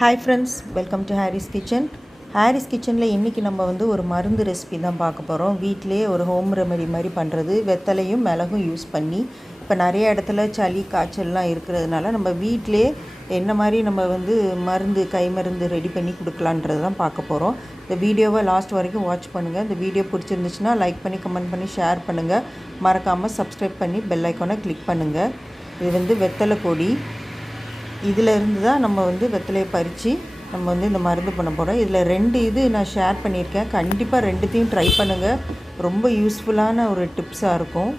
Hi friends, welcome to Harry's Kitchen. Harry's Kitchen இன்னைக்கு நம்ம ஒரு மருந்து ரெசிபி தான் பார்க்க போறோம். வீட்லயே ஒரு ஹோம் ரெமெடி மாதிரி பண்றது. வெத்தலையும் மிளகும் யூஸ் பண்ணி இப்ப நிறைய இடத்துல சளி காய்ச்சல்லாம் இருக்குறதுனால நம்ம வீட்லயே என்ன மாதிரி நம்ம மருந்து கை மருந்து ரெடி பண்ணி கொடுக்கலாம்ன்றது தான் பார்க்க போறோம். இந்த வீடியோவை லாஸ்ட் வரைக்கும் வாட்ச் பண்ணுங்க. இந்த வீடியோ பிடிச்சிருந்துச்சுனா லைக் பண்ணி கமெண்ட் பண்ணி ஷேர் பண்ணுங்க. மறக்காம Subscribe பண்ணி பெல் ஐகானை கிளிக் பண்ணுங்க. இது வெத்தலை கொடி. இதில் இருந்து தான் நம்ம வெத்தலையை பறித்து நம்ம இந்த மருந்து பண்ண போகிறோம். இதில் 2 இது நான் ஷேர் பண்ணியிருக்கேன். கண்டிப்பாக 2த்தையும் ட்ரை பண்ணுங்கள். ரொம்ப யூஸ்ஃபுல்லான ஒரு டிப்ஸாக இருக்கும்.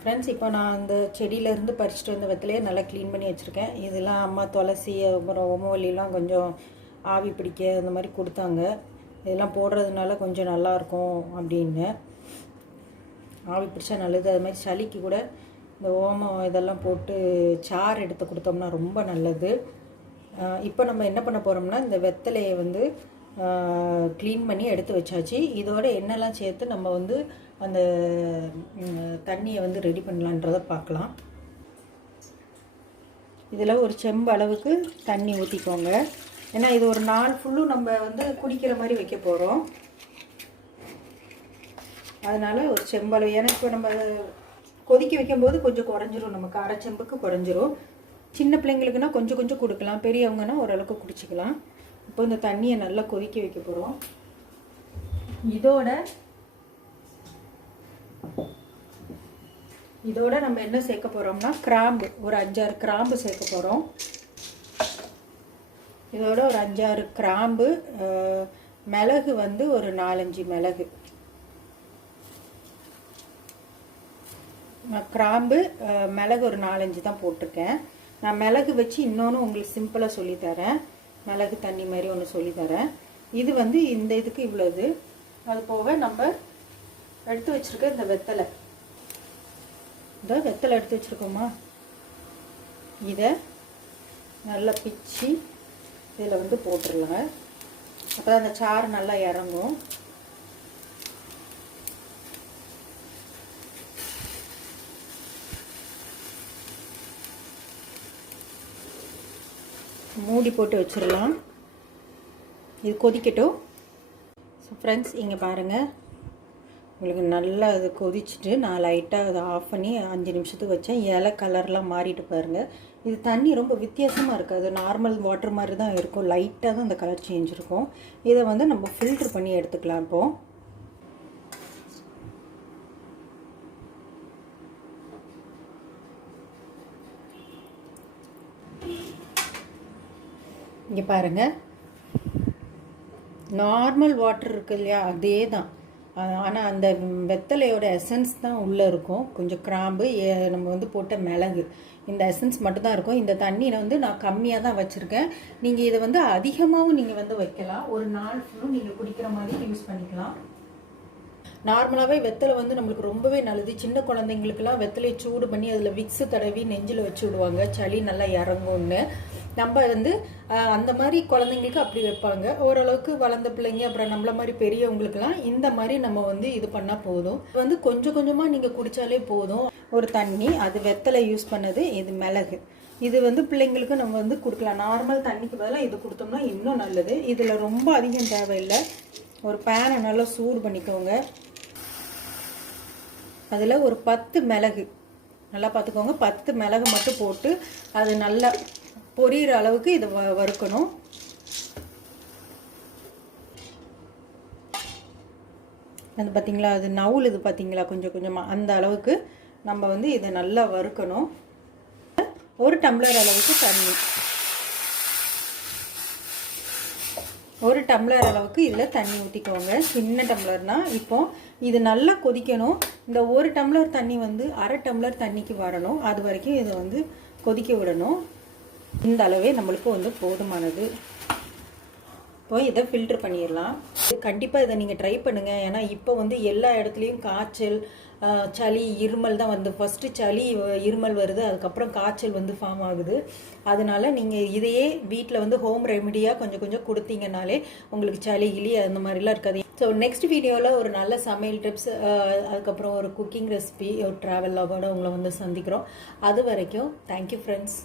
ஃப்ரெண்ட்ஸ், இப்போ நான் அந்த செடியிலேருந்து பறிச்சுட்டு வந்த வெத்தலையை நல்லா க்ளீன் பண்ணி வச்சுருக்கேன். இதெல்லாம் அம்மா துளசி அப்புறம் ஓமவல்லிலாம் கொஞ்சம் ஆவி பிடிக்க அந்த மாதிரி கொடுத்தாங்க. இதெல்லாம் போடுறதுனால கொஞ்சம் நல்லாயிருக்கும் அப்படின்னு. ஆவி பிடிச்சா நல்லது. அது மாதிரி சளிக்கு கூட இந்த ஓமம் இதெல்லாம் போட்டு சாறு எடுத்து கொடுத்தோம்னா ரொம்ப நல்லது. இப்போ நம்ம என்ன பண்ண போகிறோம்னா, இந்த வெத்தலையை க்ளீன் பண்ணி எடுத்து வச்சாச்சு. இதோட என்னெல்லாம் சேர்த்து நம்ம அந்த தண்ணியை ரெடி பண்ணலான்றதை பார்க்கலாம். இதில் ஒரு செம்பு அளவுக்கு தண்ணி ஊற்றிக்கோங்க. ஏன்னா இது ஒரு நாள் ஃபுல்லும் நம்ம குடிக்கிற மாதிரி வைக்க போகிறோம். அதனால் ஒரு செம்பளவு. ஏன்னா இப்போ நம்ம கொதிக்க வைக்கும்போது கொஞ்சம் குறைஞ்சிரும், நமக்கு அரை செம்புக்கு குறைஞ்சிரும். சின்ன பிள்ளைங்களுக்குன்னா கொஞ்சம் கொஞ்சம் கொடுக்கலாம், பெரியவங்கன்னா ஓரளவுக்கு குடிச்சிக்கலாம். இப்போ இந்த தண்ணியை நல்லா கொதிக்க வைக்க போகிறோம். இதோட நம்ம என்ன சேர்க்க போகிறோம்னா, கிராம்பு ஒரு 5-6 கிராம்பு சேர்க்க போகிறோம். இதோட ஒரு 5-6 கிராம்பு, மிளகு ஒரு 4-5 மிளகு. கிராம்பு மிளகு ஒரு 4-5 தான் போட்டிருக்கேன். நான் மிளகு வச்சு இன்னொன்று உங்களுக்கு சிம்பிளாக சொல்லித்தரேன். மிளகு தண்ணி மாதிரி ஒன்று சொல்லித்தரேன். இது இந்த இதுக்கு இவ்வளோது. அது போக நம்ம எடுத்து வச்சுருக்க இந்த வெத்தலை எடுத்து வச்சுருக்கோமா, இதை நல்லா பிச்சு இதில் போட்டுடலாம். அப்போ தான் அந்த சாறு நல்லா இறங்கும். மூடி போட்டு வச்சிடலாம். இது கொதிக்கட்டும். ஸோ ஃப்ரெண்ட்ஸ், இங்கே பாருங்கள், உங்களுக்கு நல்லா அது கொதிச்சுட்டு நான் லைட்டாக அதை ஆஃப் பண்ணி 5 நிமிஷத்துக்கு வச்சேன். இலை கலர்லாம் மாறிட்டு பாருங்கள். இது தண்ணி ரொம்ப வித்தியாசமாக இருக்காது. நார்மல் வாட்டர் மாதிரி தான் இருக்கும். லைட்டாக தான் அந்த கலர் சேஞ்ச் இருக்கும். இதை நம்ம ஃபில்ட்ரு பண்ணி எடுத்துக்கலாம். இப்போது இங்கே பாருங்கள், நார்மல் வாட்டர் இருக்கு இல்லையா, அதே தான். ஆனால் அந்த வெத்தலையோட எசன்ஸ் தான் உள்ளே இருக்கும். கொஞ்சம் கிராம்பு, நம்ம போட்ட மிளகு, இந்த எசன்ஸ் மட்டும்தான் இருக்கும். இந்த தண்ணி நான் கம்மியாக தான் வச்சுருக்கேன். நீங்கள் இதை அதிகமாகவும் நீங்கள் வைக்கலாம். ஒரு நாள் ஃபுல்லும் நீங்கள் குடிக்கிற மாதிரி யூஸ் பண்ணிக்கலாம். நார்மலாகவே வெத்தலை நம்மளுக்கு ரொம்பவே நல்லது. சின்ன குழந்தைங்களுக்கெல்லாம் வெத்தலையை சூடு பண்ணி அதில் விக்ஸு தடவி நெஞ்சில் வச்சு விடுவாங்க, சளி நல்லா இறங்கும்னு. நம்ம அந்த மாதிரி குழந்தைங்களுக்கு அப்படி வைப்பாங்க. ஓரளவுக்கு வளர்ந்த பிள்ளைங்க, அப்புறம் நம்மள மாதிரி பெரியவங்களுக்கெல்லாம் இந்த மாதிரி நம்ம இது பண்ணால் போதும். கொஞ்சம் கொஞ்சமாக நீங்கள் குடித்தாலே போதும். ஒரு தண்ணி, அது வெத்தலை யூஸ் பண்ணது, இது மிளகு. இது பிள்ளைங்களுக்கு நம்ம கொடுக்கலாம். நார்மல் தண்ணிக்கு பதிலாக இது கொடுத்தோம்னா இன்னும் நல்லது. இதில் ரொம்ப அதிகம் தேவையில்லை. ஒரு பேனை நல்லா சூடு பண்ணிக்கோங்க. அதில் ஒரு 10 மிளகு, நல்லா பார்த்துக்கோங்க, 10 மிளகு மட்டும் போட்டு அது நல்லா பொரியிற அளவுக்கு இதை வறுக்கணும். அது பார்த்தீங்களா, அது நவுலுது பார்த்தீங்களா, கொஞ்சம் கொஞ்சமாக அந்த அளவுக்கு நம்ம இதை நல்லா வறுக்கணும். ஒரு டம்ளர் அளவுக்கு தண்ணி, ஒரு டம்ளர் அளவுக்கு இதில் தண்ணி ஊற்றிக்கோங்க. சின்ன டம்ளர்னால். இப்போ இது நல்லா கொதிக்கணும். இந்த ஒரு டம்ளர் தண்ணி அரை டம்ளர் தண்ணிக்கு வரணும். அது வரைக்கும் இதை கொதிக்க விடணும். இந்த அளவே நம்மளுக்கு போதுமானது. இப்போ இதை ஃபில்ட்ரு பண்ணிடலாம். கண்டிப்பாக இதை நீங்கள் ட்ரை பண்ணுங்கள். ஏன்னா இப்போ வந்து எல்லா இடத்துலையும் காய்ச்சல், சளி, இருமல் தான் வந்து ஃபஸ்ட்டு சளி இருமல் வருது, அதுக்கப்புறம் காய்ச்சல் வந்து ஃபார்ம் ஆகுது. அதனால நீங்கள் இதையே வீட்டில் வந்து ஹோம் ரெமிடியாக கொஞ்சம் கொஞ்சம் கொடுத்தீங்கனாலே உங்களுக்கு சளி கிளி அந்த மாதிரிலாம் இருக்காது. ஸோ நெக்ஸ்ட் வீடியோவில் ஒரு நல்ல சமையல் டிப்ஸ், அதுக்கப்புறம் ஒரு குக்கிங் ரெசிபி, ஒரு ட்ராவல் லாகோட உங்களை வந்து சந்திக்கிறோம். அது வரைக்கும் தேங்க்யூ ஃப்ரெண்ட்ஸ்.